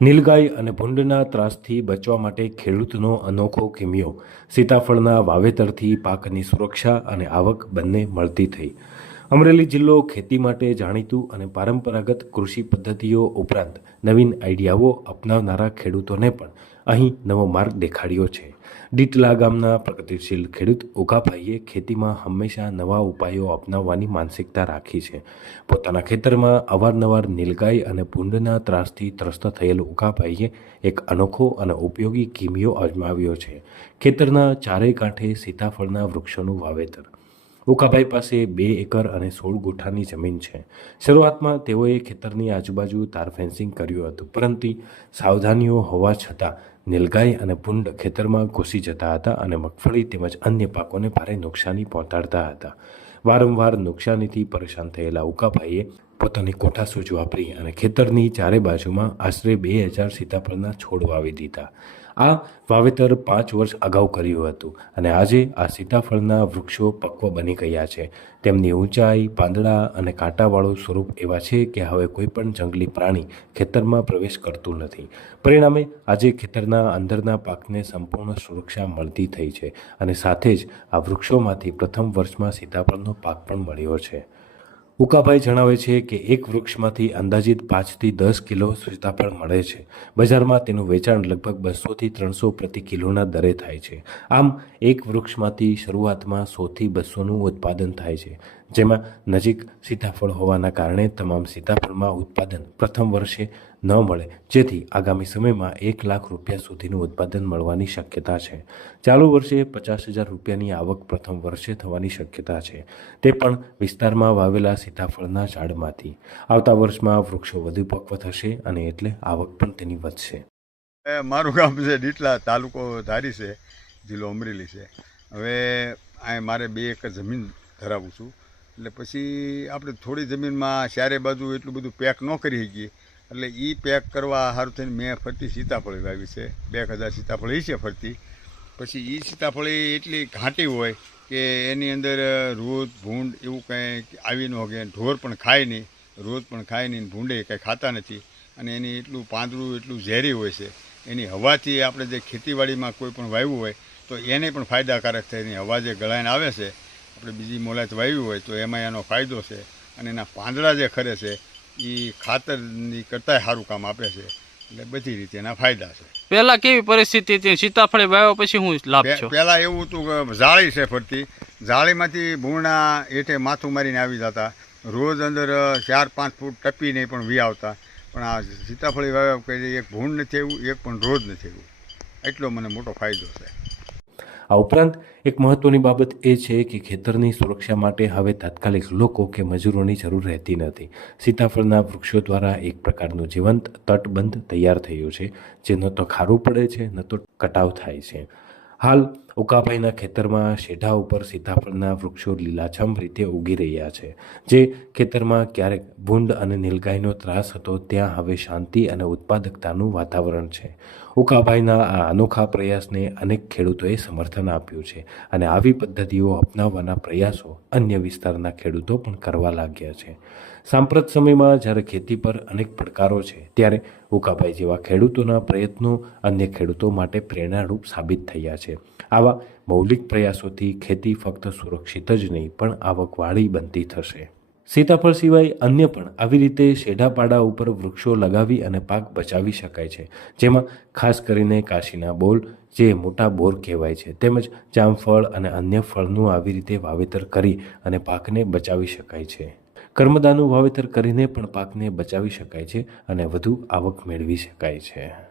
નીલગાય અને ભૂંડના ત્રાસથી બચવા માટે ખેડૂતનો અનોખો કિમિયો સીતાફળના વાવેતરથી પાકની સુરક્ષા અને આવક બંને મળતી થઈ. અમરેલી જિલ્લો ખેતી માટે જાણીતું અને પરંપરાગત કૃષિ પદ્ધતિઓ ઉપરાંત નવીન આઈડિયાઓ અપનાવનારા ખેડૂતોને પણ અહીં નવો માર્ગ દેખાડ્યો છે. ડીટલા ગામના પ્રગતિશીલ ખેડૂત ઉકાભાઈએ ખેતીમાં હંમેશા નવા ઉપાયો અપનાવવાની માનસિકતા રાખી છે. પોતાના ખેતરમાં અવારનવાર નીલગાય અને ભૂંડના ત્રાસથી ત્રસ્ત થયેલ ઉકાભાઈએ એક અનોખો અને ઉપયોગી કિમિયો અજમાવ્યો છે. ખેતરના ચારેય કાંઠે સીતાફળના વૃક્ષોનું વાવેતર ઉકાભાઈ પાસે બે એકર અને સોળ ગુઠાની જમીન છે. શરૂઆતમાં તેઓએ ખેતરની આજુબાજુ તાર ફેન્સિંગ કર્યું હતું, પરંતુ સાવધાનીઓ હોવા છતાં નીલગાય અને ભૂંડ ખેતરમાં ઘૂસી જતા હતા અને મગફળી તેમજ અન્ય પાકોને ભારે નુકસાની પહોંચાડતા હતા. વારંવાર નુકસાનીથી પરેશાન થયેલા ઉકાભાઈએ પોતાની કોઠાસૂઝ વાપરી અને ખેતરની ચારે બાજુમાં આશરે બે હજાર સીતાફળના છોડ વાવી દીધા. આ વાવેતર પાંચ વર્ષ અગાઉ કર્યું હતું અને આજે આ સીતાફળના વૃક્ષો પક્વ બની ગયા છે. તેમની ઊંચાઈ, પાંદડા અને કાંટાવાળું સ્વરૂપ એવા છે કે હવે કોઈપણ જંગલી પ્રાણી ખેતરમાં પ્રવેશ કરતું નથી. પરિણામે આજે ખેતરના અંદરના પાકને સંપૂર્ણ સુરક્ષા મળતી થઈ છે અને સાથે જ આ વૃક્ષોમાંથી પ્રથમ વર્ષમાં સીતાફળનો પાક પણ મળ્યો છે. ઉકાભાઈ જણાવે છે કે એક વૃક્ષમાંથી અંદાજિત પાંચથી દસ કિલો સીતાફળ મળે છે. બજારમાં તેનું વેચાણ લગભગ બસોથી ત્રણસો પ્રતિ કિલોના દરે થાય છે. આમ, એક વૃક્ષમાંથી શરૂઆતમાં સોથી બસોનું ઉત્પાદન થાય છે. જેમાં નજીક સીતાફળ હોવાના કારણે તમામ સીતાફળમાં ઉત્પાદન પ્રથમ વર્ષે ન મળે. જેથી આગામી સમયમાં એક લાખ રૂપિયા સુધીનું ઉત્પાદન મળવાની શક્યતા છે. ચાલુ વર્ષે પચાસ હજાર રૂપિયાની આવક પ્રથમ વર્ષે થવાની શક્યતા છે. તે પણ વિસ્તારમાં વાવેલા સીતાફળના ઝાડમાંથી. આવતા વર્ષમાં વૃક્ષો વધુ પક્વ થશે અને એટલે આવક પણ તેની વધશે. મારું ગામ છે ડીટલા તાલુકો ધારી છે, જિલ્લો અમરેલી છે. હવે મારે બે એક જમીન ધરાવું છું. એટલે પછી આપણે થોડી જમીનમાં ચારે બાજુ એટલું બધું પેક ન કરી શકીએ. એટલે એ પેક કરવા સારું થઈને મેં ફરતી સીતાફળી વાવી છે. બે હજાર સીતાફળી છે ફરતી. પછી એ સીતાફળી એટલી ઘાંટી હોય કે એની અંદર રોજ ભૂંડ એવું કંઈ આવી ન હોય, ઢોર પણ ખાય નહીં. રોજ પણ ખાય નહીં ભૂંડે કંઈ ખાતા નથી. અને એની એટલું પાંદડું એટલું ઝેરી હોય છે. એની હવાથી આપણે જે ખેતીવાડીમાં કોઈ પણ વાવ્યું હોય તો એને પણ ફાયદાકારક થાય એની હવા જે ગળાઈને આવે છે આપણે બીજી મોલાત વાવ્યું હોય તો એમાં એનો ફાયદો છે અને એના પાંદડા જે ખરે છે એ ખાતરની કરતાંય સારું કામ આપે છે. એટલે બધી રીતે એના ફાયદા છે. પહેલા કેવી પરિસ્થિતિ હતી? સીતાફળે વાવ્યા પછી શું લાભ છો? પહેલાં એવું હતું કે જાળી છે ફરતી. જાળીમાંથી ભૂણા હેઠે માથું મારીને આવી જતા. રોજ અંદર ચાર પાંચ ફૂટ ટપીને પણ વી આવતા. પણ આ સીતાફળી વાવ્યા કરી એક ભૂણ નથી આવ્યું એક પણ રોજ નથી આવ્યું. એટલો મને મોટો ફાયદો છે. આ ઉપરાંત એક મહત્વની બાબત એ છે કે ખેતરની સુરક્ષા માટે હવે તાત્કાલિક લોકો કે મજૂરોની જરૂર રહેતી નથી. સીતાફળના વૃક્ષો દ્વારા એક પ્રકારનું જીવંત તટબંધ તૈયાર થયું છે જે ન તો ખારું પડે છે, ન તો કટાવ થાય છે. હાલ ઉકાભાઈના ખેતરમાં શેઢા ઉપર સીતાફળના વૃક્ષો લીલાછમ રીતે ઉગી રહ્યા છે, જે ખેતરમાં ક્યારેક ભૂંડ અને નીલગાયનો ત્રાસ હતો, ત્યાં હવે શાંતિ અને ઉત્પાદકતાનું વાતાવરણ છે. ઉકાભાઈના આ અનોખા પ્રયાસને અનેક ખેડૂતોએ સમર્થન આપ્યું છે અને આવી પદ્ધતિઓ અપનાવવાના પ્રયાસો અન્ય વિસ્તારના ખેડૂતો પણ કરવા લાગ્યા છે. સાંપ્રત સમયમાં જ્યારે ખેતી પર અનેક પડકારો છે, ત્યારે ઉકાભાઈ જેવા ખેડૂતોના પ્રયત્નો અન્ય ખેડૂતો માટે પ્રેરણારૂપ સાબિત થયા છે. આવા મૌલિક પ્રયાસોથી ખેતી ફક્ત સુરક્ષિત જ નહીં, પણ આવકવાળી બનતી થશે. સીતાફળ સિવાય અન્ય પણ આવી રીતે શેઢાપાડા ઉપર વૃક્ષો લગાવી અને પાક બચાવી શકાય છે. જેમાં ખાસ કરીને કાશીના બોલ, જે મોટા બોર કહેવાય છે, તેમજ જામફળ અને અન્ય ફળનું આવી રીતે વાવેતર કરી અને પાકને બચાવી શકાય છે. કર્મદાનું વાવેતર કરીને પણ પાકને બચાવી શકાય છે અને વધુ આવક મેળવી શકાય છે.